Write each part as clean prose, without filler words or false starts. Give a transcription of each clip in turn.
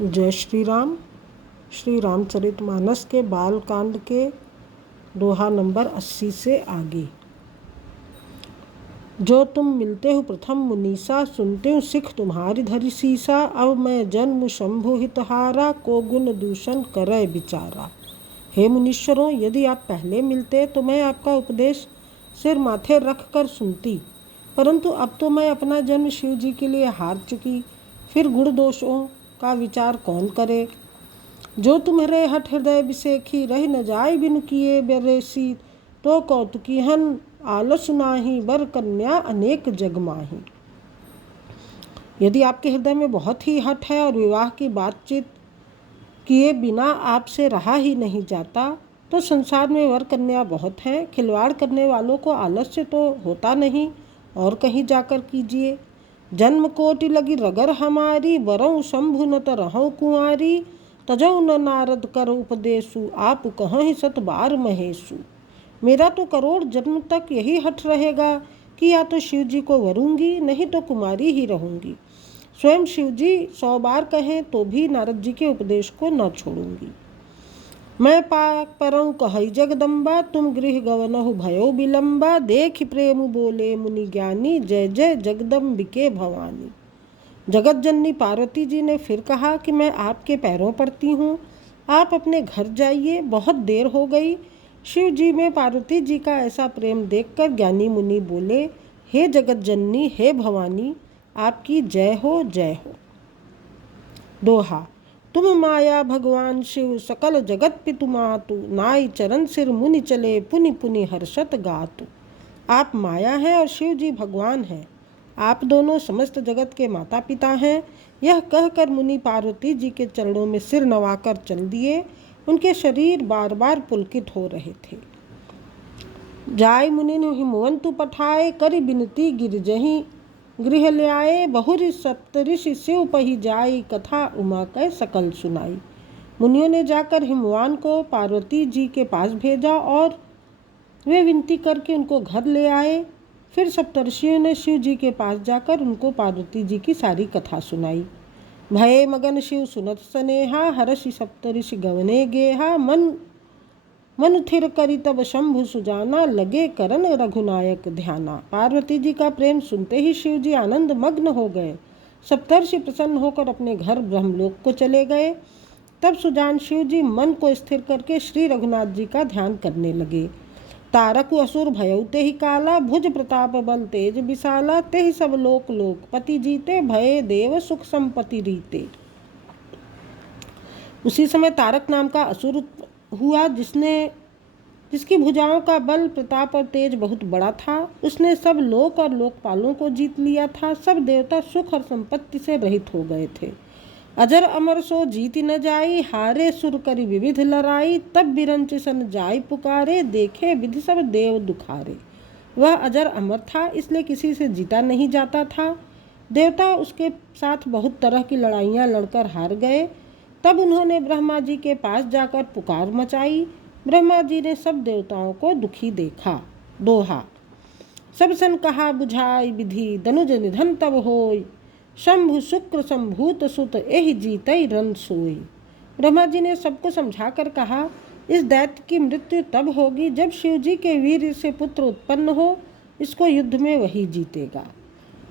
जय श्री राम। श्री रामचरितमानस के बालकांड के दोहा नंबर 80 से आगे। जो तुम मिलते हो प्रथम मुनीसा, सुनते हो सिख तुम्हारी धरि सीसा। अब मैं जन्म शंभु हितहारा, को गुण दूषण करे बिचारा। हे मुनीश्वरों, यदि आप पहले मिलते तो मैं आपका उपदेश सिर माथे रख कर सुनती, परंतु अब तो मैं अपना जन्म शिव जी के लिए हार चुकी। फिर गुण दोषों का विचार कौन करे। जो तुम्हारे हठ हृदय बिसेखी, रह न जाय बिनु किए बेरेसी। तो कौतुकी हन आलस नाही, बर कन्या अनेक जग माही। यदि आपके हृदय में बहुत ही हठ है और विवाह की बातचीत किए बिना आपसे रहा ही नहीं जाता, तो संसार में वर कन्या बहुत हैं। खिलवाड़ करने वालों को आलस्य तो होता नहीं, और कहीं जाकर कीजिए। जन्म कोटि लगी रगर हमारी, वरऊ शंभु न तरहु कुंवारी। तजौ न नारद कर उपदेशु, आप कहीं सत बार महेशु। मेरा तो करोड़ जन्म तक यही हठ रहेगा कि या तो शिव जी को वरूंगी, नहीं तो कुमारी ही रहूंगी। स्वयं शिव जी 100 बार कहें तो भी नारद जी के उपदेश को न छोड़ूंगी। मैं पाक परऊँ कहई जगदम्बा, तुम गृह गवनहु भयो विलंबा। देख प्रेम बोले मुनि ज्ञानी, जय जय जगदम्बिके भवानी। जगत जननी पार्वती जी ने फिर कहा कि मैं आपके पैरों पड़ती हूँ, आप अपने घर जाइए, बहुत देर हो गई। शिव जी में पार्वती जी का ऐसा प्रेम देखकर ज्ञानी मुनि बोले, हे जगत जननी, हे भवानी, आपकी जय हो जय हो। दोहा। तुम माया भगवान शिव, सकल जगत पितु मातु। नाई चरण सिर मुनि चले, पुनि पुनि हर्षत गातु। आप माया हैं और शिव जी भगवान हैं। आप दोनों समस्त जगत के माता पिता हैं। यह कहकर मुनि पार्वती जी के चरणों में सिर नवाकर चल दिए। उनके शरीर बार बार पुलकित हो रहे थे। जाय मुनि हिमवंतु पठाए, करि बिनती गिरजहि गृह ल्याए। बहुरि सप्तऋषि शिव पहि जाई, कथा उमा कै सकल सुनाई। मुनियों ने जाकर हिमवान को पार्वती जी के पास भेजा और वे विनती करके उनको घर ले आए। फिर सप्तर्षियों ने शिव जी के पास जाकर उनको पार्वती जी की सारी कथा सुनाई। भये मगन शिव सुनत सनेहा, हर्षि सप्तऋषि गवने गेहा। मन थिर करी तब शंभु सुजाना, लगे करन रघुनायक ध्याना। पार्वती जी का प्रेम सुनते ही शिव जी आनंद मग्न हो गए। सप्तर्षि प्रसन्न होकर अपने घर ब्रह्मलोक को चले गए। तब सुजान शिव जी मन को स्थिर करके श्री रघुनाथ जी का ध्यान करने लगे। तारक असुर भयउ तेहि काला, भुज प्रताप बल तेज विशाला। तेहि सब लोक लोकपति जीते, भये देव सुख संपत्ति रीते। उसी समय तारक नाम का असुर हुआ, जिसकी भुजाओं का बल, प्रताप और तेज बहुत बड़ा था। उसने सब लोक और लोकपालों को जीत लिया था। सब देवता सुख और संपत्ति से रहित हो गए थे। अजर अमर सो जीति न जाई, हारे सुर करी विविध लड़ाई। तब बिरंच सन जाय पुकारे, देखे विधि सब देव दुखारे। वह अजर अमर था, इसलिए किसी से जीता नहीं जाता था। देवता उसके साथ बहुत तरह की लड़ाइयाँ लड़कर हार गए। तब उन्होंने ब्रह्मा जी के पास जाकर पुकार मचाई। ब्रह्मा जी ने सब देवताओं को दुखी देखा। दोहा। सब सन कहा बुझाई विधि, दनुज निधन तब होय। शंभु शुक्र संभूत सुत, एहि जीतई रन सोई। ब्रह्मा जी ने सबको समझाकर कहा, इस दैत्य की मृत्यु तब होगी जब शिव जी के वीर से पुत्र उत्पन्न हो। इसको युद्ध में वही जीतेगा।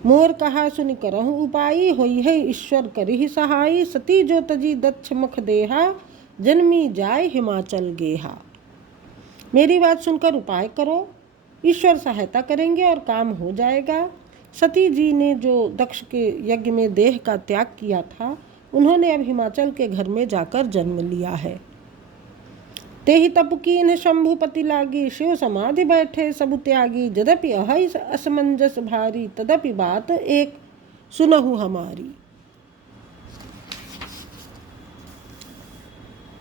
मोर कहा सुनि करहु उपाई, होई है ईश्वर करिहि सहाई। सती जो तजी दक्ष मख देहा, जन्मी जाय हिमाचल गेहा। मेरी बात सुनकर उपाय करो, ईश्वर सहायता करेंगे और काम हो जाएगा। सती जी ने जो दक्ष के यज्ञ में देह का त्याग किया था, उन्होंने अब हिमाचल के घर में जाकर जन्म लिया है। तेहि तप कीन्ह शंभुपति लागी, शिव समाधि बैठे सब त्यागी। यद्यपि अहै असमंजस भारी, तदपि बात एक सुनहु हमारी।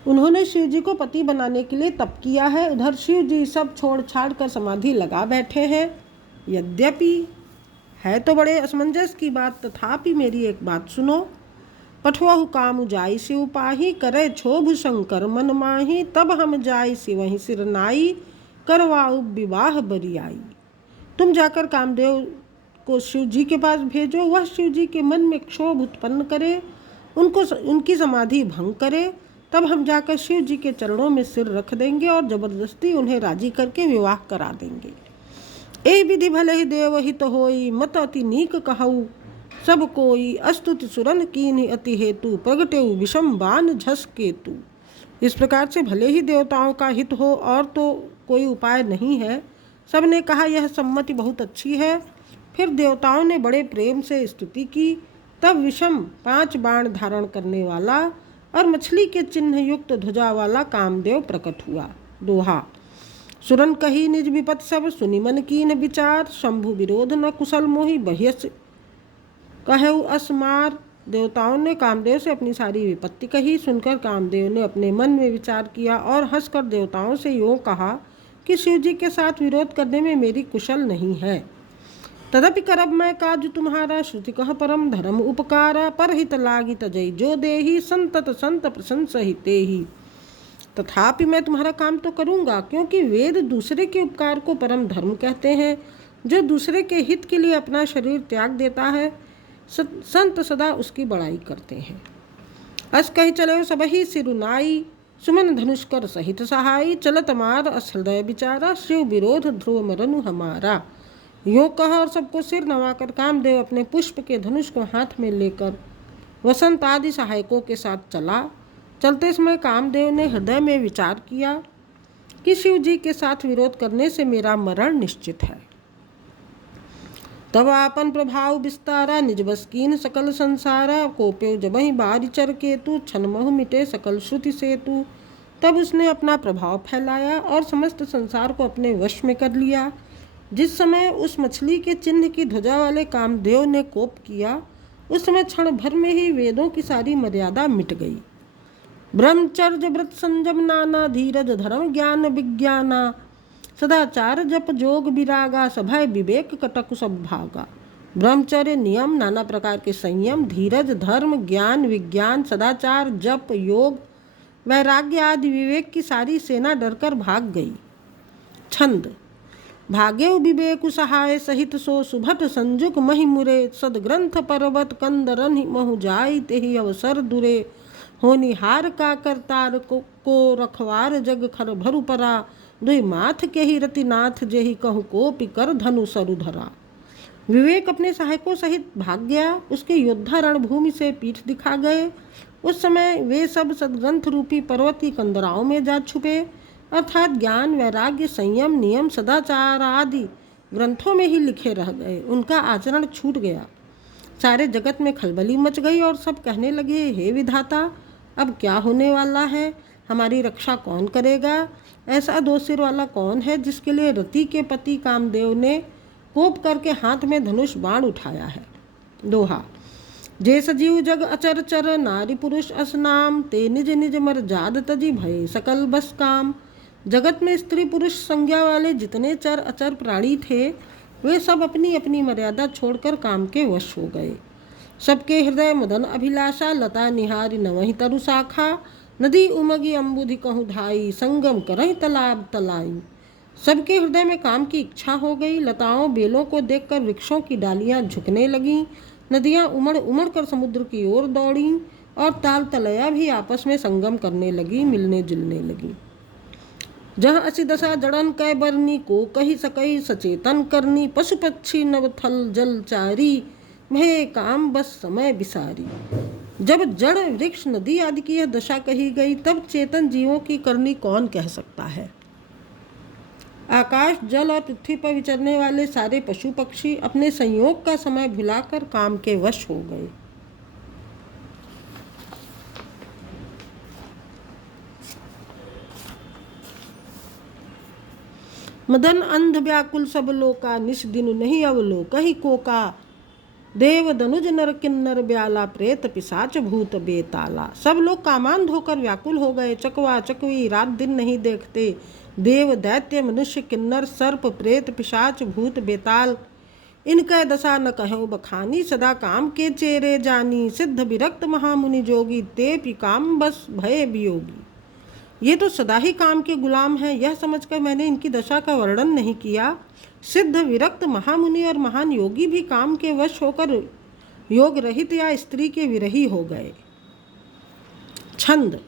उन्होंने शिव जी को पति बनाने के लिए तप किया है। उधर शिव जी सब छोड़ छाड़ कर समाधि लगा बैठे हैं। यद्यपि है तो बड़े असमंजस की बात, तथापि मेरी एक बात सुनो। पठवहु काम जाई शिव पाही, करे क्षोभ शंकर मन माही। तब हम जाई शिवहि सिर नाई, करवाऊ विवाह बरियाई। तुम जाकर कामदेव को शिव जी के पास भेजो, वह शिव जी के मन में क्षोभ उत्पन्न करे, उनकी समाधि भंग करे, तब हम जाकर शिव जी के चरणों में सिर रख देंगे और जबरदस्ती उन्हें राजी करके विवाह करा देंगे। ए विधि भले ही देव हित होई, मत अति नीक कहऊ सब कोई, अस्तुति सुरन कीन्हि अति हेतु, प्रगटेउ विषम बान झस केतु। इस प्रकार से भले ही देवताओं का हित हो और तो कोई उपाय नहीं है। सबने कहा यह सम्मति बहुत अच्छी है। फिर देवताओं ने बड़े प्रेम से स्तुति की। तब विषम 5 बाण धारण करने वाला और मछली के चिन्ह युक्त ध्वजा वाला कामदेव प्रकट हुआ। दोहा। सुरन कही निज विपत सब, सुनि मन कीन विचार, शंभु विरोध न कुशल मोहि, बह्यस कहऊ असमार। देवताओं ने कामदेव से अपनी सारी विपत्ति कही। सुनकर कामदेव ने अपने मन में विचार किया और हंसकर देवताओं से यूँ कहा कि शिव जी के साथ विरोध करने में मेरी कुशल नहीं है। तदपि करब मैं काज तुम्हारा, श्रुति कह परम धर्म उपकारा, परहित लागी तजई जो देही, संतत संत प्रशंसा ही तेहि। तथापि मैं तुम्हारा काम तो करूँगा, क्योंकि वेद दूसरे के उपकार को परम धर्म कहते हैं। जो दूसरे के हित के लिए अपना शरीर त्याग देता है, संत सदा उसकी बड़ाई करते हैं। अस कही चले सबही सिरुनाई, सुमन धनुष्कर सहित सहाई, चलत मार अस हृदय विचारा, शिव विरोध ध्रुव मरनु हमारा। यूँ कहा और सबको सिर नवाकर कामदेव अपने पुष्प के धनुष को हाथ में लेकर वसंत आदि सहायकों के साथ चला। चलते समय कामदेव ने हृदय में विचार किया कि शिव जी के साथ विरोध करने से मेरा मरण निश्चित है। तब आपन प्रभाव विस्तारा, निज बस कीन सकल संसारा, कोप्यो जबहि बारिचर केतु, छन महु मिटे सकल श्रुति सेतु। तब उसने अपना प्रभाव फैलाया और समस्त संसार को अपने वश में कर लिया। जिस समय उस मछली के चिन्ह की ध्वजा वाले कामदेव ने कोप किया, उस समय क्षण भर में ही वेदों की सारी मर्यादा मिट गई। ब्रह्मचर्य व्रत संयम नाना, धीरज धर्म ज्ञान विज्ञाना, सदाचार जप जोग विरागा, सभय विवेक कटक सब भागा। ब्रह्मचर्य नियम, नाना प्रकार के संयम, धीरज धर्म ज्ञान विज्ञान, सदाचार जप योग वैराग्य आदि विवेक की सारी सेना डरकर भाग गई। छंद। भाग्यव विवेक सहाय सहित सो, सुभट संजुक महि मुरे, सदग्रंथ पर्वत कंदरन महु जाई, तेहि अवसर दुरे। होनिहार का करतार को रखवार, जग खर भरु परा, दुई माथ के ही रतिनाथ, जेहि कहु कोपि कर धनु सरुधरा। विवेक अपने सहायकों सहित भाग गया। उसके योद्धा रणभूमि से पीठ दिखा गए। उस समय वे सब सदग्रंथ रूपी पर्वत की कंदराओं में जा छुपे, अर्थात ज्ञान वैराग्य संयम नियम सदाचार आदि ग्रंथों में ही लिखे रह गए। उनका आचरण छूट गया। सारे जगत में खलबली मच गई और सब कहने लगे, हे विधाता, अब क्या होने वाला है? हमारी रक्षा कौन करेगा? ऐसा 2 सिर वाला कौन है जिसके लिए रति के पति कामदेव ने कोप करके हाथ में धनुष बाण उठाया है? दोहा। जे सजीव जग अचर चर, नारी पुरुष असनाम, ते निज निज मर जाद तजी, भय सकल बस काम। जगत में स्त्री पुरुष संज्ञा वाले जितने चर अचर प्राणी थे, वे सब अपनी अपनी मर्यादा छोड़कर काम के वश हो गए। सबके हृदय मदन अभिलाषा, लता निहारी नवहि तरु शाखा, नदी उमगी अम्बुधि कहूँ धाई, संगम करहि तालाब तलाई। सबके हृदय में काम की इच्छा हो गई। लताओं बेलों को देखकर वृक्षों की डालियां झुकने लगीं, नदियां उमड़ उमड़ कर समुद्र की ओर दौड़ीं और ताल तलैया भी आपस में संगम करने लगी, मिलने जुलने लगी। जहाँ असी दशा जड़न कै बरनी, को कही सकई सचेतन करनी, पशु पक्षी नव थल जल चारी, भय काम बस समय बिसारी। जब जड़ वृक्ष नदी आदि की यह दशा कही गई, तब चेतन जीवों की करनी कौन कह सकता है? आकाश जल और पृथ्वी पर विचरने वाले सारे पशु पक्षी अपने संयोग का समय भुलाकर काम के वश हो गए। मदन अंध व्याकुल सब लोका, निश दिन नहीं अवलोक ही कोका, देव दनुज नर किन्नर ब्याला, प्रेत पिशाच भूत बेताला। सब लोग कामांध होकर व्याकुल हो गए। चकवा चकवी रात दिन नहीं देखते। देव दैत्य मनुष्य किन्नर सर्प प्रेत पिशाच भूत बेताल, इनका दशा न कहो बखानी, सदा काम के चेरे जानी, सिद्ध विरक्त महामुनि जोगी, ते पि काम बस भय वियोगी। ये तो सदा ही काम के गुलाम हैं, यह समझकर मैंने इनकी दशा का वर्णन नहीं किया। सिद्ध विरक्त महामुनि और महान योगी भी काम के वश होकर योग रहित या स्त्री के विरही हो गए। छंद।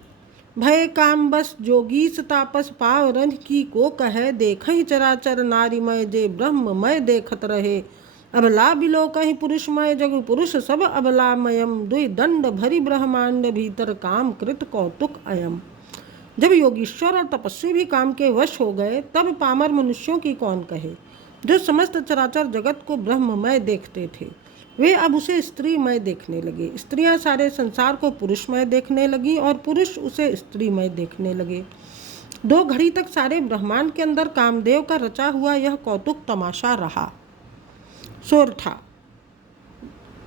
भय काम बस जोगीस तापस पाव रंज की को कहे, देखहि चराचर नारीमय जे ब्रह्ममय देखत रहे। अबला बिलो कहीं पुरुषमय जग पुरुष सब अबलामयम, दुई दंड भरी ब्रह्मांड भीतर काम कृत कौतुक अयम। जब योगीश्वर और तपस्वी भी काम के वश हो गए, तब पामर मनुष्यों की कौन कहे। जो समस्त चराचर जगत को ब्रह्ममय देखते थे, वे अब उसे स्त्रीमय देखने लगे। स्त्रियां सारे संसार को पुरुषमय देखने लगी और पुरुष उसे स्त्रीमय देखने लगे। 2 घड़ी तक सारे ब्रह्मांड के अंदर कामदेव का रचा हुआ यह कौतुक तमाशा रहा। सोरठा।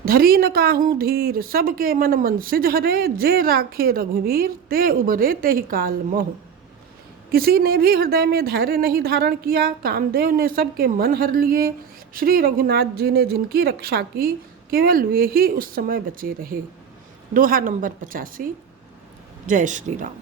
धरी न काहू धीर सबके मन मन सिज हरे, जे राखे रघुवीर ते उबरे ते ही काल मोह। किसी ने भी हृदय में धैर्य नहीं धारण किया। कामदेव ने सबके मन हर लिए। श्री रघुनाथ जी ने जिनकी रक्षा की, केवल वे ही उस समय बचे रहे। दोहा नंबर 85। जय श्री राम।